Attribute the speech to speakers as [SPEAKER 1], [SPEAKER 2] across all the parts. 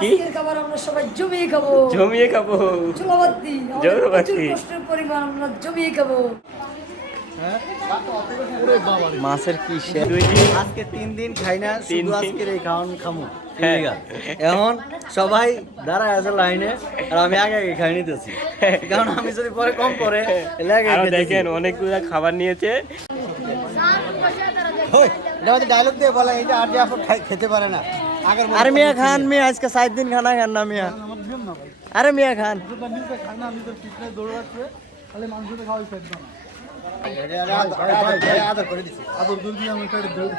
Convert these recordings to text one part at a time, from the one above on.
[SPEAKER 1] কি?
[SPEAKER 2] খাবার আমরা সবাই জমিয়ে খাব।
[SPEAKER 1] জমিয়ে খাব। জোরবাতি।
[SPEAKER 2] প্রচুর কষ্টের পরিমাণ আমরা জমিয়ে খাব।
[SPEAKER 3] মাছের কি আজকে তিন দিন খাই না শুধু আজকের এই খাওয়ান খামু।
[SPEAKER 1] হ্যাঁ।
[SPEAKER 3] এখন সবাই দাঁড়ায় আছে লাইনে আর আমি আগে আগে খাই নিতেছি। কারণ আমি যদি পরে কম করে
[SPEAKER 1] দেখেন
[SPEAKER 3] দেখেন
[SPEAKER 1] অনেকগুলা খাবার নিয়েছে।
[SPEAKER 3] ডায়লগ দিয়ে বলে এই যে আর যে খেতে পারে না। আরে মিয়া খান মিয়া আজকে সাত দিন খানা খান না মিয়া। আরে মিয়া খান। আদর করে দিছি।
[SPEAKER 1] বড়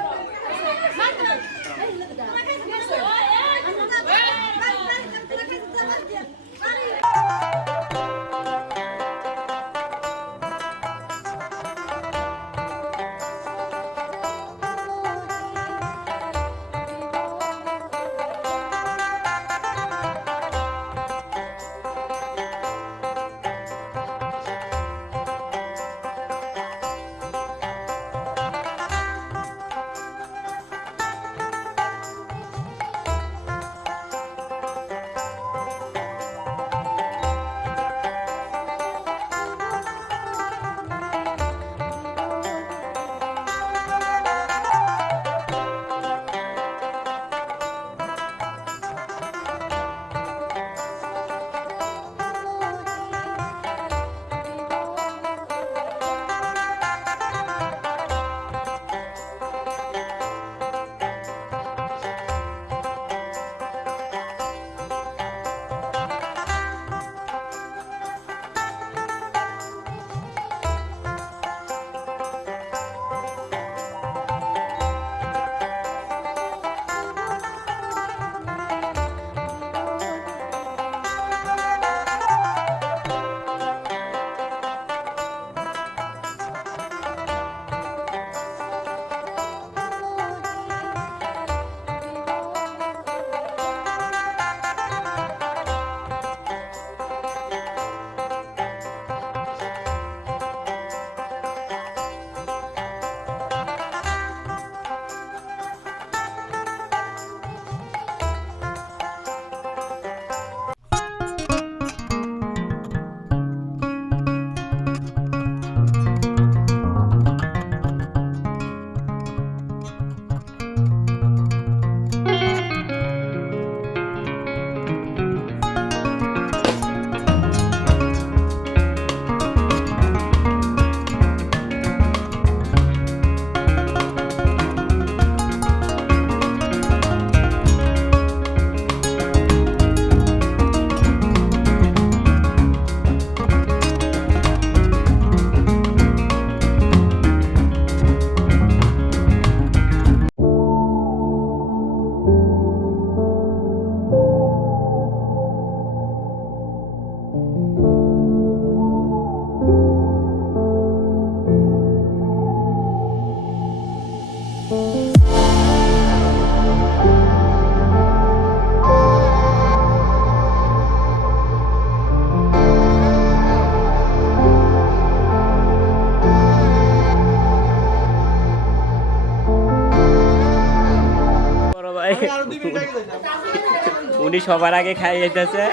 [SPEAKER 1] সবার আগে খাই যেতেছে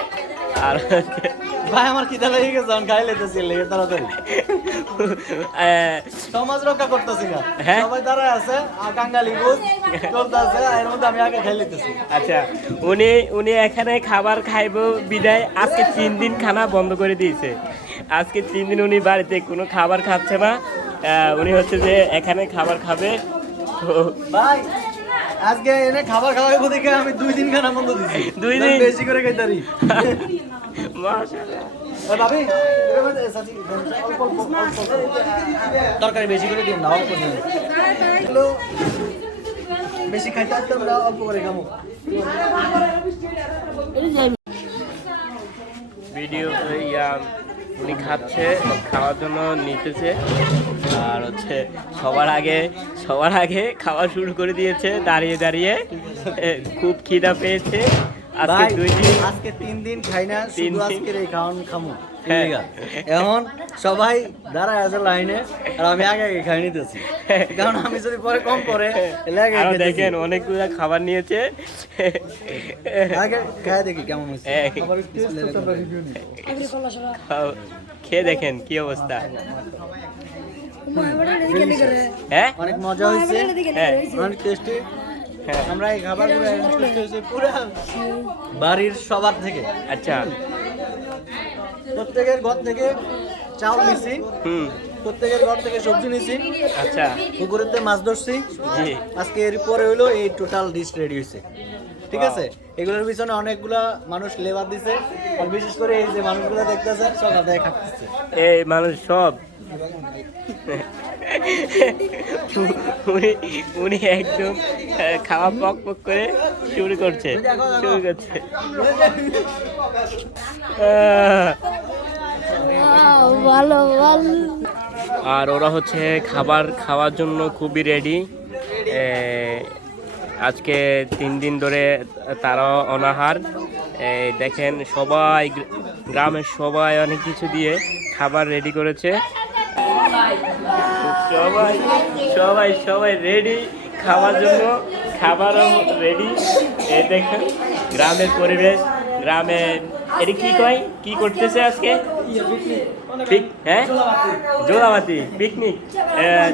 [SPEAKER 1] আর
[SPEAKER 3] ভাই আমার খিদা লেগে গেছে আমি খাই লেতেছি লেগে তাড়াতাড়ি। সমাজ রক্ষা করতেছি না।
[SPEAKER 1] হ্যাঁ?
[SPEAKER 3] সবাই দাঁড়ায় আছে কাঙ্গালি বুঝ চলতেছে এর মধ্যে আমি আগে খাই লেতেছি
[SPEAKER 1] আচ্ছা উনি উনি এখানে খাবার খাইবো বিদায় আজকে তিন দিন খানা বন্ধ করে দিয়েছে। আজকে তিন দিন উনি বাড়িতে কোনো খাবার খাচ্ছে না। উনি হচ্ছে যে এখানে খাবার খাবে। তো
[SPEAKER 3] ভাই আজকে এনে খাবার খাওয়াবো দেখে আমি দুই দিন খানা বন্ধ দিছি।
[SPEAKER 1] দুই দিন?
[SPEAKER 3] বেশি করে খাইতারি। তরকারি বেশি করে দিন না অল্প বেশি খাইতে পারতাম না অল্প করে খামো
[SPEAKER 1] ভিডিও ইয়া উনি খাচ্ছে, খাওয়ার জন্য নিতেছে। আর হচ্ছে সবার আগে সবার আগে খাওয়া শুরু করে দিয়েছে, দাঁড়িয়ে দাঁড়িয়ে। খুব খিদা পেয়েছে। আজকে দুই দিন।
[SPEAKER 3] আজকে তিন দিন খাই না শুধু
[SPEAKER 1] দিন।
[SPEAKER 3] আজকের এই খাওয়ান খামু।
[SPEAKER 1] হ্যাঁ।
[SPEAKER 3] এখন সবাই দাঁড়ায় আছে লাইনে আর আমি আগে আগে খাই নিতেছি। কারণ আমি যদি পরে কম করে।
[SPEAKER 1] দেখেন অনেকগুলো খাবার নিয়েছে।
[SPEAKER 3] আগে খাই দেখি কেমন হয়েছে।
[SPEAKER 1] হ্যাঁ। খেয়ে দেখেন কি অবস্থা। হ্যাঁ?
[SPEAKER 3] অনেক মজা হয়েছে।
[SPEAKER 1] হ্যাঁ।
[SPEAKER 3] অনেক টেস্টি
[SPEAKER 1] হ্যাঁ
[SPEAKER 3] আমরা এই খাবার পুরো বাড়ির সবার থেকে।
[SPEAKER 1] আচ্ছা।
[SPEAKER 3] প্রত্যেকের ঘর থেকে চাউল নিছি।
[SPEAKER 1] হুম।
[SPEAKER 3] প্রত্যেকের ঘর থেকে সবজি নিছি।
[SPEAKER 1] আচ্ছা।
[SPEAKER 3] পুকুরেতে মাছ ধরছি।
[SPEAKER 1] জি।
[SPEAKER 3] আজকে এর পরে হইল এই টোটাল ডিশ রেডি হয়েছে ঠিক আছে? এগুলোর পিছনে অনেকগুলা মানুষ লেবার দিছে। আর বিশেষ করে এই যে মানুষগুলো দেখতেছে সকাল থেকে খাচ্ছে
[SPEAKER 1] এই মানুষ সব উনি উনি একদম খাওয়া পক পক করে শুরু করছে শুরু করছে। আর ওরা হচ্ছে খাবার খাওয়ার জন্য খুবই রেডি আজকে তিন দিন ধরে তারা অনাহার। দেখেন সবাই, গ্রামের সবাই অনেক কিছু দিয়ে খাবার রেডি করেছে। সবাই সবাই সবাই রেডি খাওয়ার জন্য খাবারও রেডি এই দেখেন, গ্রামের পরিবেশ, গ্রামে, এটি কি কয়? কি করতেছে আজকে? ঠিক হ্যাঁ? জোড়াবাতি পিকনিক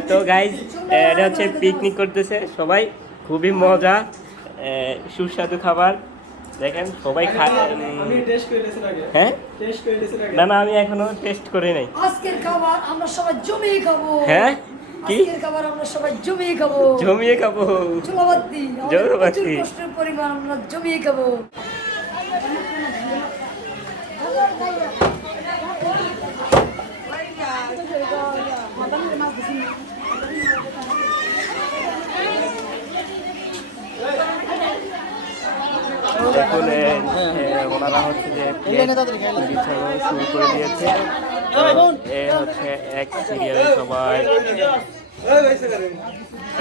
[SPEAKER 1] তো গাইজ এটা হচ্ছে পিকনিক করতেছে সবাই, খুবই মজা সুস্বাদু খাবার। দেখেন সবাই খা উম, হ্যাঁ? না না আমি এখনও টেস্ট করি নাই।
[SPEAKER 2] আজকের খাবার আমরা সবাই জমিয়ে খাব।
[SPEAKER 1] হ্যাঁ? কি?
[SPEAKER 2] আজকের খাবার আমরা সবাই জমিয়ে খাব।
[SPEAKER 1] জমিয়ে খাব।
[SPEAKER 2] চুলাবাতি
[SPEAKER 1] জোরবাতি।
[SPEAKER 2] কষ্টের পরিমাণ আমরা জমিয়ে খাব।
[SPEAKER 1] এ, ওনারা হচ্ছে যে বিছানো শুরু করে দিয়েছে। এ হচ্ছে এক সিরিয়ালে সবাই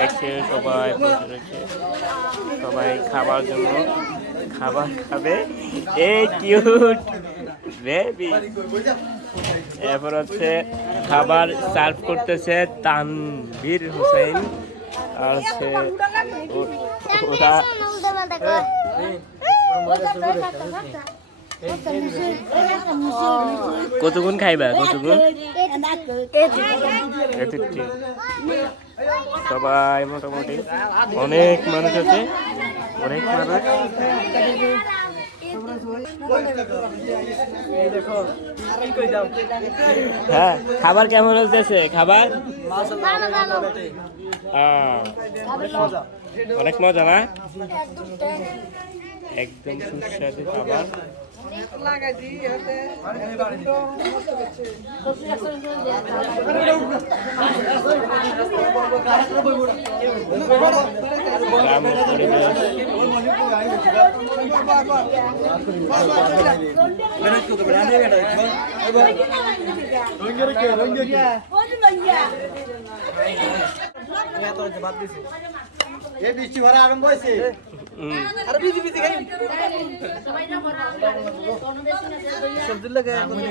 [SPEAKER 1] এক সিরিয়ালে সবাই রয়েছে। সবাই খাবার জন্য খাবার খাবে। এ কিউট বেবি এরপর হচ্ছে খাবার সার্ভ করতেছে তানভীর হোসেন। আর হচ্ছে ওরা কতক্ষণ খাইবা? কতক্ষণ সবাই মোটামুটি অনেক মানুষ আছে, অনেক মানুষ। হ্যাঁ খাবার কেমন হচ্ছে খাবার? অনেক মজা না? একদম সুস্বাদু খাবার গ্রামের পরিবেশ
[SPEAKER 3] এই বৃষ্টি ভরা আরম্ভ হয়েছে
[SPEAKER 1] হুম,
[SPEAKER 3] আর বিজি বিজি খাই সবজি লাগে
[SPEAKER 4] বটে।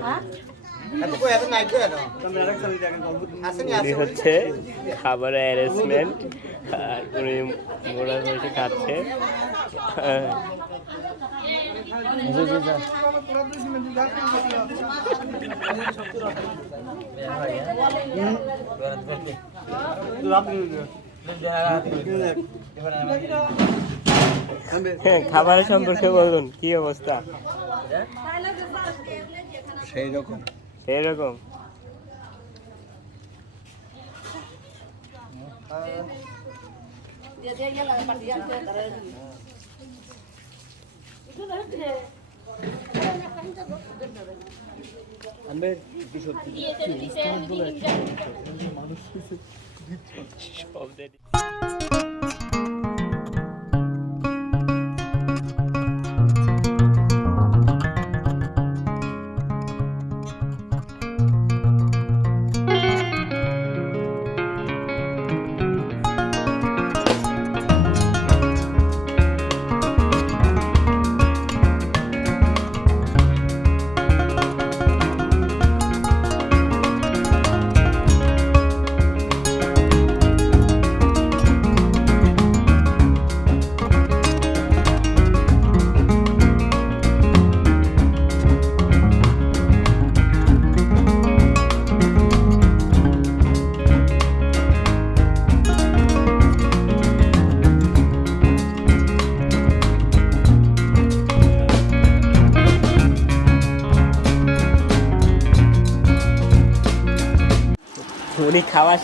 [SPEAKER 4] হ্যাঁ?
[SPEAKER 1] হচ্ছে খাবারের অ্যারেঞ্জমেন্ট আর উনি মোড়া বসে খাচ্ছে। হ্যাঁ। হ্যাঁ খাবারের সম্পর্কে বলুন কি অবস্থা?
[SPEAKER 3] সেই রকম
[SPEAKER 1] সেই রকম সব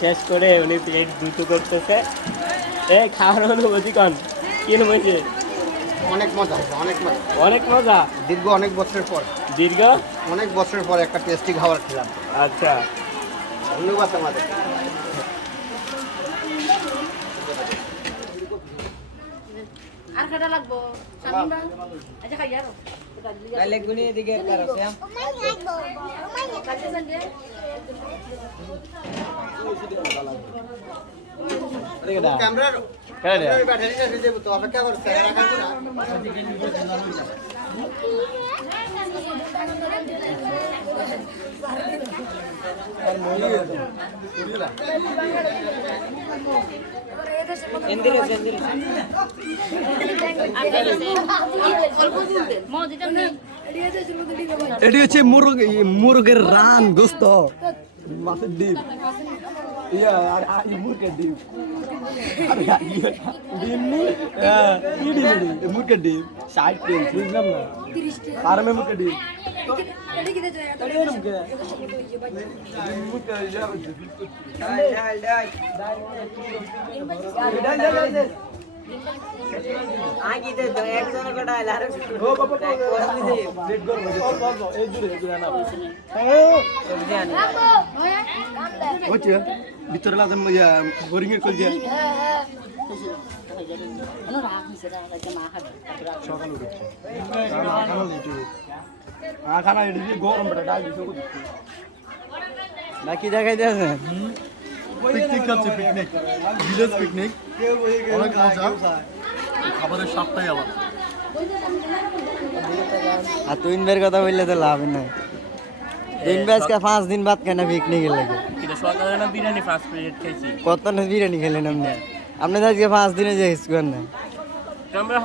[SPEAKER 1] শেষ করে উনি পেট দ্রুত করতেছে। এ খাওয়ার অনুভূতি কন কি অনুভূতি
[SPEAKER 3] অনেক মজা অনেক মজা।
[SPEAKER 1] অনেক মজা?
[SPEAKER 3] দীর্ঘ অনেক বছরের পর।
[SPEAKER 1] দীর্ঘ?
[SPEAKER 3] অনেক বছরের পর একটা টেস্টি খাবার খেলাম।
[SPEAKER 1] আচ্ছা।
[SPEAKER 3] ধন্যবাদ আমাদের
[SPEAKER 4] আর কাটা লাগবো? আচ্ছা খাই আর
[SPEAKER 3] ক্যামেরার ব্যাটারিটা দিয়ে দেবো তো অপেক্ষা করছে রাখার পর
[SPEAKER 2] এবার এটি
[SPEAKER 5] হচ্ছে মুরগ মুরগের রান দোস্ত। মাছের ডিম। ইয়া আর আর মুরগের ডিম। আরে ডিম নি হ্যাঁ, মুরগের ডিম। ষাট ডিম বুঝলাম না। ফার্মে মুরগের ডিম। ভিতরে ইয়া হরিং এর কল দিয়া সকাল উঠে খানা দিতে খানা এটি গরম বেটা ডাল দিতে নাকি দেখাই দিয়েছে
[SPEAKER 6] পিকনিক খাচ্ছে পিকনিক ভিলেজ পিকনিক অনেক মজা। খাবারের স্বাদটাই আলাদা।
[SPEAKER 5] আর তুই বের কথা বললে তো লাভ নাই। দিন আজকে পাঁচ দিন বাদ কেন পিকনিকে লাগে।
[SPEAKER 1] সকালে না বিরিয়ানি ফার্স্ট প্লেট
[SPEAKER 5] কত না বিরিয়ানি খেলেন আপনি? আপনি তো আজকে পাঁচ দিনে যে স্কুল নেই
[SPEAKER 1] তোমরা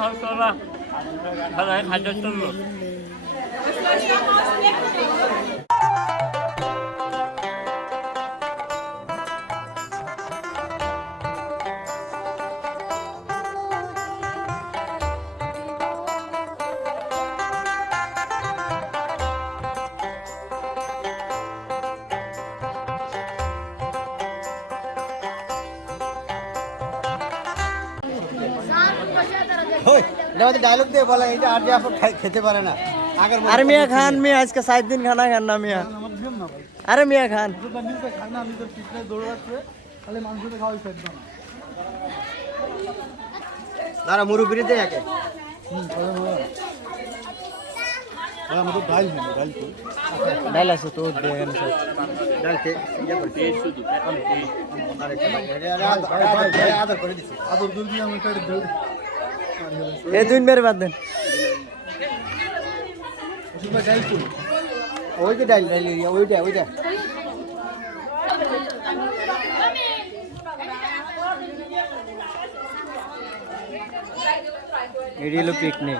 [SPEAKER 1] হলসলা ভালো খাদ্যের জন্য
[SPEAKER 3] ওই এটা আমাদের ডায়লগ দিয়ে বলে এটা আর যে আপনি খাই- খেতে পারে না আগের মতো
[SPEAKER 5] আরে মিয়া খান মিয়া আজকে সাত দিন খানা খান না মিয়া আরে মিয়া খান
[SPEAKER 6] নিজে খায় না নিজের ফিটনেস দৌড়ে রাখছে খালি মাংসতে খাওয়াই ফেলবে না
[SPEAKER 3] দাঁড়া মুরুবিরি দিয়ে একে
[SPEAKER 6] আমাদের ডাইল নেই ডাইল তো
[SPEAKER 5] ডাল আছে তো দেখেন সব
[SPEAKER 3] ডাল খেয়ে ইয়ে করে।
[SPEAKER 1] পেট শুধু এখন পেট
[SPEAKER 3] আরেকটা বাকি। এটা আদর- আদর- এটা আদর করে দিছি
[SPEAKER 6] আদর দুধ দিয়ে আমি
[SPEAKER 5] এই দুই মেরে বাদ দেন।
[SPEAKER 3] ওই যে ডাইল ডাইল এরিয়া ওইটা ওইটা।
[SPEAKER 5] এটি হলো পিকনিক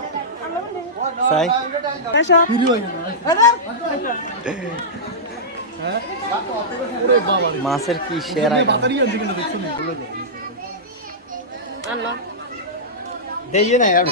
[SPEAKER 7] সাই মাছের কি সেরা
[SPEAKER 6] বাতারি আছে কিনা দেখছ না
[SPEAKER 4] দেইয়ে না আর